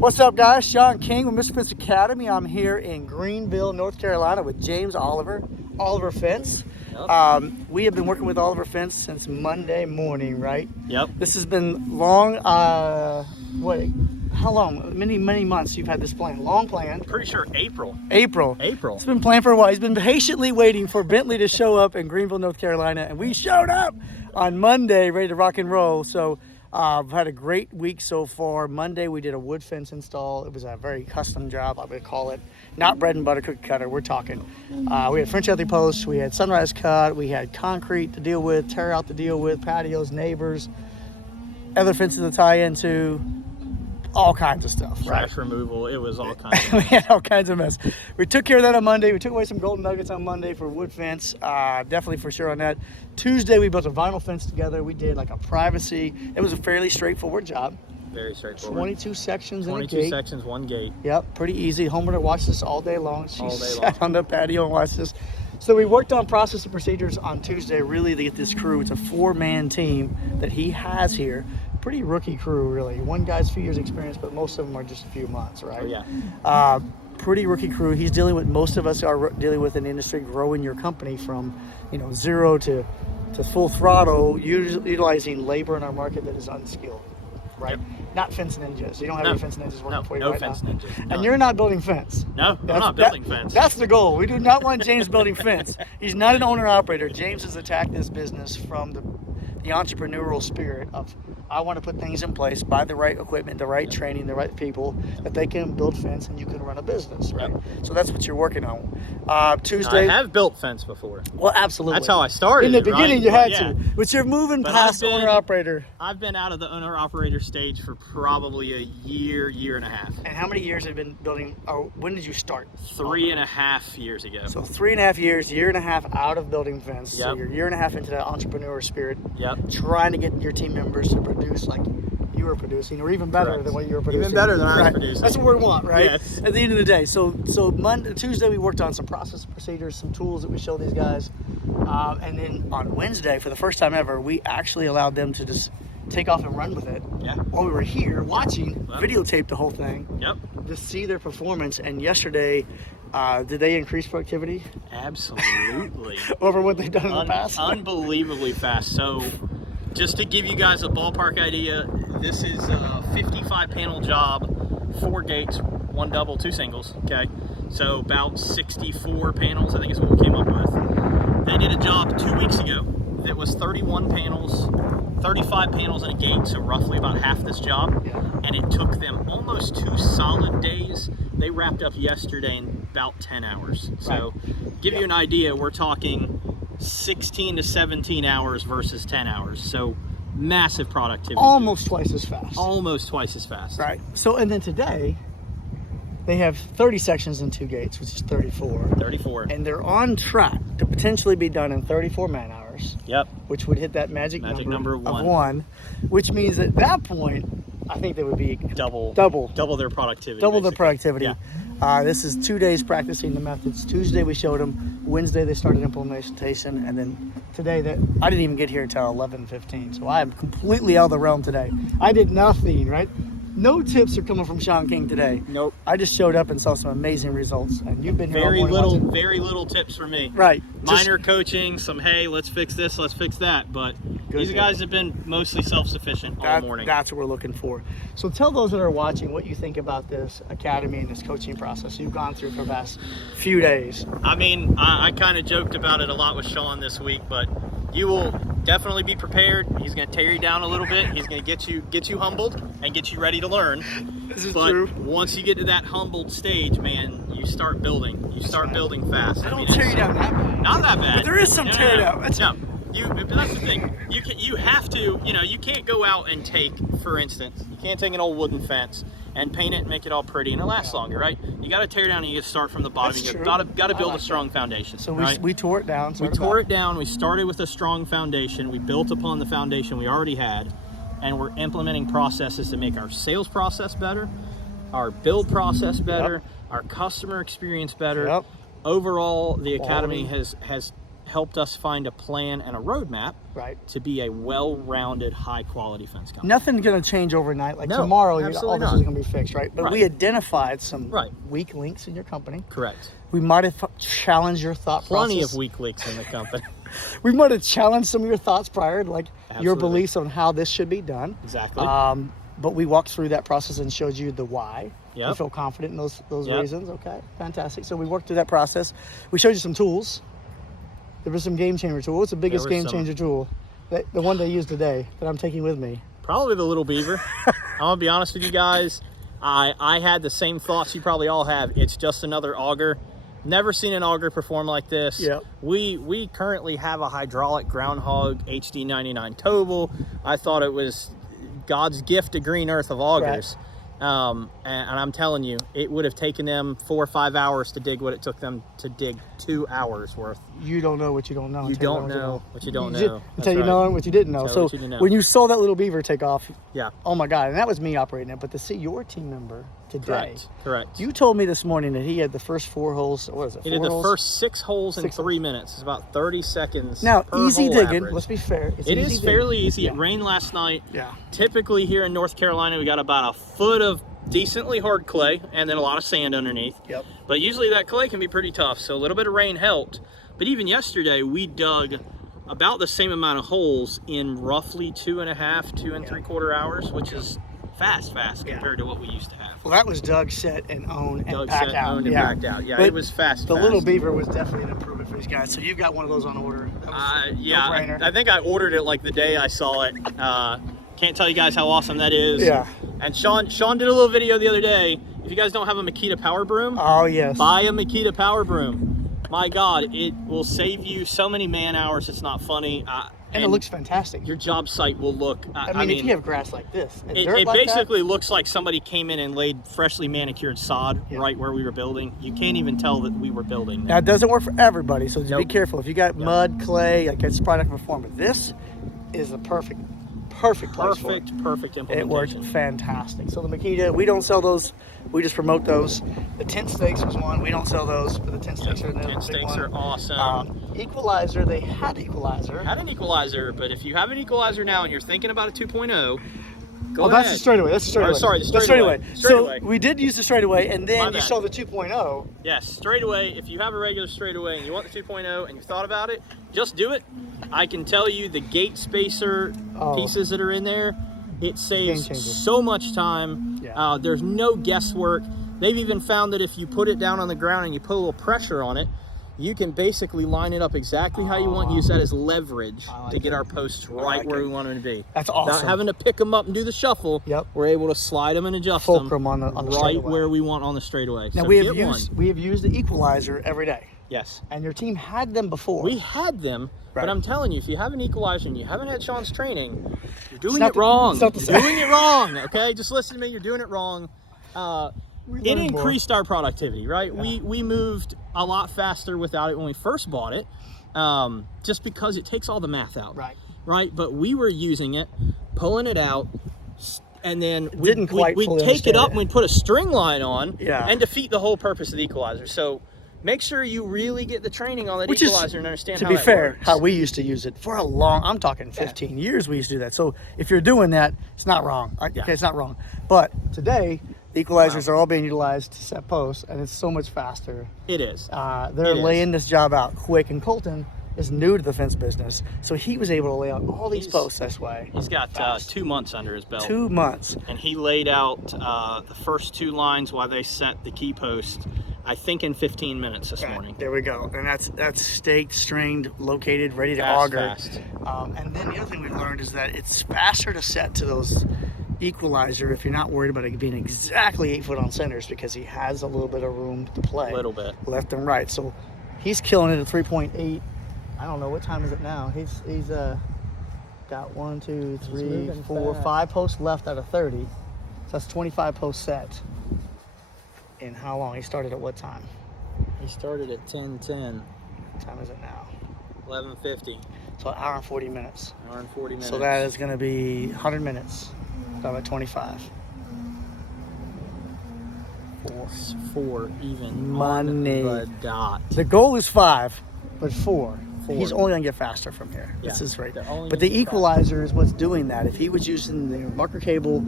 What's up, guys? Sean King with Mr. Fence Academy. I'm here in Greenville, North Carolina with James Oliver, Oliver Fence. Yep. We have been working with Oliver Fence since Monday morning, right? Yep. This has been long, how long? Many months you've had this plan. Long plan. Pretty sure April. It's been planned for a while. He's been patiently waiting for Bentley to show up in Greenville, North Carolina, and we showed up on Monday, ready to rock and roll. So I've had a great week so far. Monday we did a wood fence install. It was a very custom job, I would call it. Not bread and butter cookie cutter, we're talking. We had French healthy posts, we had sunrise cut, we had concrete to deal with, tear out to deal with, patios, neighbors, other fences to tie into, all kinds of stuff. Trash removal, it was all kinds of We had all kinds of mess. We took care of that on Monday. We took away some golden nuggets on Monday for wood fence. Definitely for sure on that. Tuesday, we built a vinyl fence together. We did like a privacy. It was a fairly straightforward job. Very straightforward. 22 sections in a 22 gate. sections, one gate. Yep, pretty easy. Homeowner watched this all day long. She All day sat long. on the patio and watched this. So we worked on process and procedures on Tuesday really to get this crew. It's a 4-man team that he has here. Pretty rookie crew, really. One guy's a few years experience, but most of them are just a few months, right? Oh, yeah. Pretty rookie crew. He's dealing with, most of us are dealing with an industry, growing your company from, zero to full throttle, utilizing labor in our market that is unskilled, right? Yep. Not fence ninjas. You don't have No. any fence ninjas working for you No right fence now. ninjas. And None. you're not building fence. No, I'm not building fence. That's the goal. We do not want James building fence. He's not an owner-operator. James has attacked this business from the entrepreneurial spirit of, I want to put things in place, buy the right equipment, the right training, the right people, that they can build fence and you can run a business, right? Yep. So that's what you're working on. Tuesday. I have built fence before. Well, absolutely. That's how I started. In the it, beginning, right? you had Yeah. to, but you're moving But past I've been- owner-operator. I've been out of the owner-operator stage for probably a year and a half. And how many years have you been building? Or when did you start? 3.5 years ago. So 3.5 years, year and a half out of building fence. So Yep. you're a year and a half into that entrepreneur spirit, Yep. trying to get your team members to produce like you were producing, or even better Correct. than what you were producing. Even better than I was Right. producing. That's what we want, right? Yes. At the end of the day. So Tuesday we worked on some process procedures, some tools that we showed these guys, and then on Wednesday, for the first time ever, we actually allowed them to just take off and run with it. Yeah. While we were here watching, Yep. videotape the whole thing, Yep. to see their performance. And yesterday, did they increase productivity Absolutely. over what they've done in the past? Unbelievably fast. So, just to give you guys a ballpark idea, this is a 55 panel job, 4 gates, 1 double, 2 singles. Okay, so about 64 panels, I think is what we came up with. They did a job 2 weeks ago that was 31 panels, 35 panels in a gate, so roughly about half this job. Yeah. And it took them almost 2 solid days. They wrapped up yesterday in about 10 hours. So, give you an idea, we're talking 16 to 17 hours versus 10 hours. So, massive productivity. Almost twice as fast. Almost twice as fast. Right. So, and then today, they have 30 sections and 2 gates, which is 34. 34. And they're on track to potentially be done in 34 man hours, Yep. which would hit that magic number number of 1. 1, which means at that point, I think they would be Double their productivity. double the basically. productivity. Yeah. This is 2 days practicing the methods. Tuesday we showed them. Wednesday they started implementation, and then today I didn't even get here until 11:15. So I am completely out of the realm today. I did nothing, right? No tips are coming from Sean King today. Nope. I just showed up and saw some amazing results, and you've been here all morning Very little tips for me. watching. Right. Just- Minor coaching, some hey, let's fix this, let's fix that. But Good these deal. guys have been mostly self-sufficient all morning. That's what we're looking for. So tell those that are watching what you think about this academy and this coaching process you've gone through for the past few days. I mean, I kind of joked about it a lot with Sean this week, but you will definitely be prepared. He's going to tear you down a little bit. He's going to get you humbled and get you ready to learn. This is But true. once you get to that humbled stage, man, you start building. You start building fast. I don't mean, tear it's you down that bad. Not that bad. But there is some tear down. No. But that's the thing. You have to, you can't go out and take, for instance, you can't take an old wooden fence and paint it and make it all pretty and it lasts longer, right? You got to tear down and you got to start from the bottom. That's You true. got to I build like a strong foundation. So right? we tore it down. We tore it down. We started with a strong foundation. We built upon the foundation we already had, and we're implementing processes to make our sales process better, our build process better, our customer experience better. Yep. Overall, the academy Quality. has helped us find a plan and a roadmap Right. to be a well-rounded, high-quality fence company. Nothing's going to change overnight. Like No, tomorrow, all absolutely this not. is going to be fixed, right? But Right. we identified some Right. weak links in your company. Correct. We might have challenged your thought Plenty process. of weak links in the company. We might have challenged some of your thoughts prior, like your Absolutely. beliefs on how this should be done. Exactly. But we walked through that process and showed you the why. You Yep. feel confident in those Yep. reasons. Okay, fantastic. So we worked through that process. We showed you some tools. There was some game changer tool. What's the biggest was game some- changer tool? The one they use today that I'm taking with me. Probably the Little Beaver. I'm gonna be honest with you guys. I had the same thoughts you probably all have. It's just another auger. Never seen an auger perform like this. Yep. We currently have a hydraulic Groundhog HD99 towable. I thought it was God's gift to green earth of augers. And I'm telling you, it would have taken them 4 or 5 hours to dig what it took them to dig 2 hours worth. You don't know what you don't know. You until don't know what you don't You know. That's until you right. know what you didn't know. Tell So what you didn't know. when you saw that Little Beaver take off, Yeah, oh my God, and that was me operating it. But to see your team member today, correct. you told me this morning that he had the first 4 holes. What is it? He did 4 the holes? first 6 holes in 6 3 minutes. It's about 30 seconds. Now, per easy hole digging. average. Let's be fair. It's It easy is digging. fairly easy. Yeah. It rained last night. Yeah. Typically here in North Carolina, we got about a foot of decently hard clay and then a lot of sand underneath. Yep. But usually that clay can be pretty tough, so a little bit of rain helped. But even yesterday, we dug about the same amount of holes in roughly 2.5, 2 3/4 hours, which is fast Yeah. compared to what we used to have. Well, that was Doug set and own and Doug pack set, out. owned, and yeah. packed out. Yeah, But it was fast. The Little Beaver was definitely an improvement for these guys. So you've got one of those on order. That was Yeah, no-brainer. I think I ordered it like the day I saw it. Can't tell you guys how awesome that is. Yeah. And Sean did a little video the other day. If you guys don't have a Makita power broom, Oh yes. buy a Makita power broom. My God, it will save you so many man hours. It's not funny. And it looks fantastic. Your job site will look. I mean, if you have grass like this, and it dirt like basically looks like somebody came in and laid freshly manicured sod Yeah. right where we were building. You can't even tell that we were building. that. Now it doesn't work for everybody, so just be Nope. careful. If you got mud, clay, like it's probably not gonna perform. But this is the perfect place for it. Perfect It implementation. worked fantastic. So the Makita, we don't sell those. We just promote those. The tent stakes was one. We don't sell those, but the tent stakes are another Tent big stakes one. are awesome. Equalizer, they had equalizer. Had an equalizer, but if you have an equalizer now and you're thinking about a 2.0, go Oh, ahead. that's the straightaway. That's the straightaway. Oh, sorry, the That's straightaway. So we did use the straightaway, and My then you bad. saw the 2.0. Yes, straightaway. If you have a regular straightaway and you want the 2.0 and you thought about it, just do it. I can tell you the gate spacer Oh. pieces that are in there, it Game saves changer. so much time. Yeah. There's no guesswork. They've even found that if you put it down on the ground and you put a little pressure on it, you can basically line it up exactly how you want and use that as leverage I like to get it. our posts I right like where it. we want them to be. That's awesome. Without having to pick them up and do the shuffle, Yep. we're able to slide them and adjust Fulcrum them on the right straightaway. where we want on the straightaway. Now So we get have used the equalizer every day, Yes. and your team had them before. We had them, Right. but I'm telling you, if you have an equalizer and you haven't had Sean's training, you're doing not it the- wrong. it's not the You're same. doing it wrong, okay? Just listen to me, you're doing it wrong. It learned more. increased our productivity, right? We moved a lot faster without it when we first bought it, just because it takes all the math out. Right. Right? But we were using it, pulling it out, and then Didn't quite we'd fully take it understand up it. and we'd put a string line on Yeah. and defeat the whole purpose of the equalizer. So make sure you really get the training on that Which is, equalizer and understand to how be that fair, works. how we used to use it for a long. I'm talking 15 years. We used to do that. So if you're doing that, it's not wrong. Yeah. Okay, it's not wrong. But today, the equalizers are all being utilized to set posts, and it's so much faster. It is. They're It is. laying this job out quick, and Colton is new to the fence business, so he was able to lay out all these He's- posts this way. He's got fast. 2 months under his belt. 2 months. And he laid out the first 2 lines while they set the key post, I think in 15 minutes this morning. There we go. And that's staked, stringed, located, ready to Fast, auger. fast. And then the other thing we've learned is that it's faster to set to those equalizer if you're not worried about it being exactly 8 foot on centers, because he has a little bit of room to play. A little bit. Left and right. So he's killing it at 3.8. I don't know, what time is it now? He's got 1, 2, 3, moving 4, fast. 5 posts left out of 30. So that's 25 posts set. In how long? He started at what time? He started at 10:10, What time is it now? 11:50, So an hour and 40 minutes. hour and 40 minutes. So that is going to be 100 minutes. So I'm at 25. four even Money. on the dot. The goal is 5, but 4. forward. He's only going to get faster from here. Yeah, This is right. they're only But gonna the get faster. equalizer is what's doing that. If he was using the marker cable,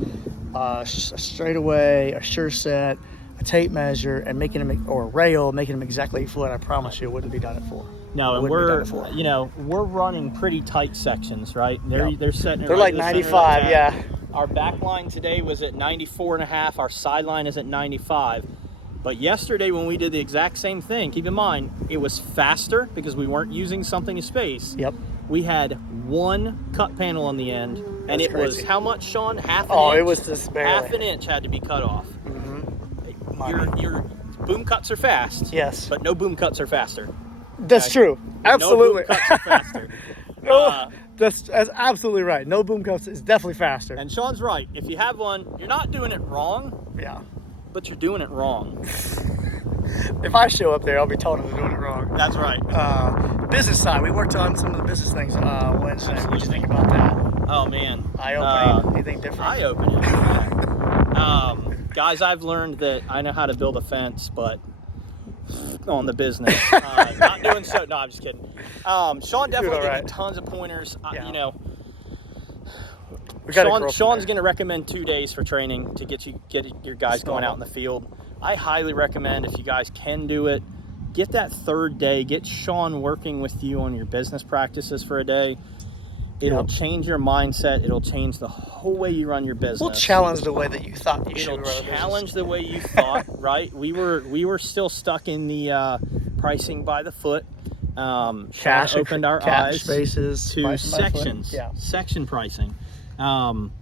a straightaway, a sure set, a tape measure, and making him, or a rail, making him exactly foot, I promise you, it wouldn't be done at 4. No, and Wouldn't be done we're at 4. you know we're running pretty tight sections, right? They're Yep. they're setting. It They're right like in the center of 95, the yeah. tag. Our back line today was at 94.5. Our sideline is at 95. But yesterday when we did the exact same thing, keep in mind it was faster because we weren't using something as space. Yep. We had one cut panel on the end, and That's it was crazy. how much, Sean? Half an Oh, inch. it was just barely. half an inch had to be cut off. Your boom cuts are fast. Yes. But no boom cuts are faster. That's Okay. true. Absolutely. No boom cuts are faster. No, that's absolutely right. No boom cups is definitely faster. And Sean's right. If you have one, you're not doing it wrong, Yeah. but you're doing it wrong. If I show up there, I'll be told I'm doing it wrong. That's right. Business side, we worked on some of the business things Wednesday. What do you think about that? Oh man. Eye-opening? Anything different? Eye-opening. Guys, I've learned that I know how to build a fence, but on the business, not doing so. No, I'm just kidding. Sean definitely all gave right. me tons of pointers. Yeah. You know, We gotta grow from Sean's there. going to recommend 2 days for training to get your guys going out in the field. I highly recommend, if you guys can do it, get that 3rd day. Get Sean working with you on your business practices for a day. It'll Yep. change your mindset. It'll change the whole way you run your business. We'll challenge the way that you thought you should It'll run a business. challenge the way you thought, right? We were still stuck in the pricing by the foot. Sean opened our cash eyes spaces, to pricing by foot. sections, Yeah. section pricing.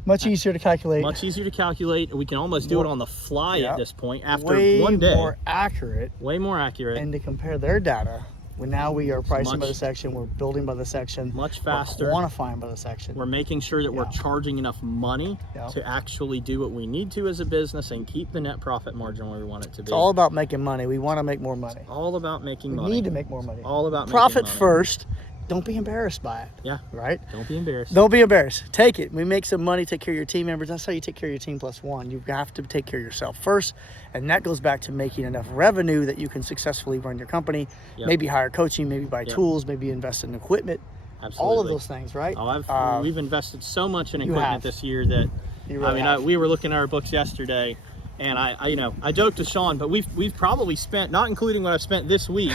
Much easier to calculate. Much easier to calculate. We can almost do it on the fly Yeah. at this point after way one day. more accurate. Way more accurate. And to compare their data, now we are pricing by much- the section, we're building by the section, much we're faster. quantifying by the section. We're making sure that we're Yeah. charging enough money Yeah. to actually do what we need to as a business and keep the net profit margin where we want it to be. It's all about making money. We want to make more money. All about making We money. need to make more money. All about Profit making money. first. Don't be embarrassed by it. Yeah. Right? Don't be embarrassed. Don't be embarrassed. Take it. We make some money, take care of your team members. That's how you take care of your team plus one. You have to take care of yourself first. And that goes back to making enough revenue that you can successfully run your company. Yep. Maybe hire coaching, maybe buy Yep. tools, maybe invest in equipment. Absolutely. All of those things, right? Oh, we've invested so much in you equipment have. this year that You really I mean, have. we were looking at our books yesterday, and I joked to Sean, but we've probably spent, not including what I've spent this week,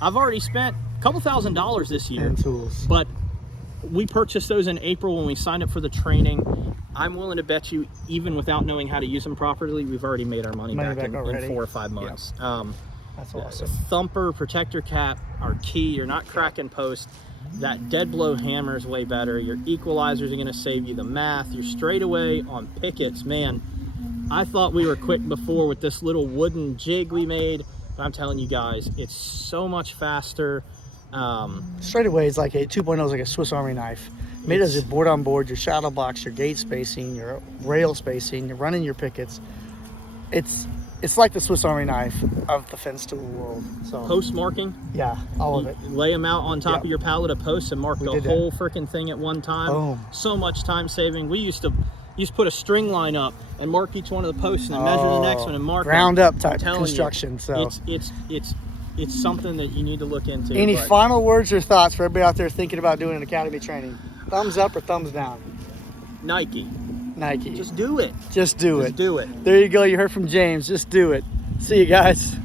I've already spent a couple $1,000s this year. And tools. But we purchased those in April when we signed up for the training. I'm willing to bet you, even without knowing how to use them properly, we've already made our money back in already. 4 or 5 months. That's awesome. Thumper, protector cap are key. You're not cracking post. That dead blow hammer is way better. Your equalizers are going to save you the math. Your straightaway on pickets, man. I thought we were quick before with this little wooden jig we made. But I'm telling you guys, it's so much faster. Straightaway is like a 2.0 is like a Swiss Army knife. Made as your board on board, your shadow box, your gate spacing, your rail spacing, you're running your pickets. It's like the Swiss Army knife of the fence tool world. So Post marking, yeah, all of it. lay them out on top Yep. of your pallet of posts and mark the did that. whole freaking thing at one time. Boom. So much time saving. We used to put a string line up and mark each one of the posts and then measure the next one and mark ground them. up type I'm telling construction. You, So it's something that you need to look into. any but final words or thoughts for everybody out there thinking about doing an academy training? Thumbs up or thumbs down? Nike, Nike. just do it. Just do Just it. do it. There you go. You heard from James. Just do it. See you guys.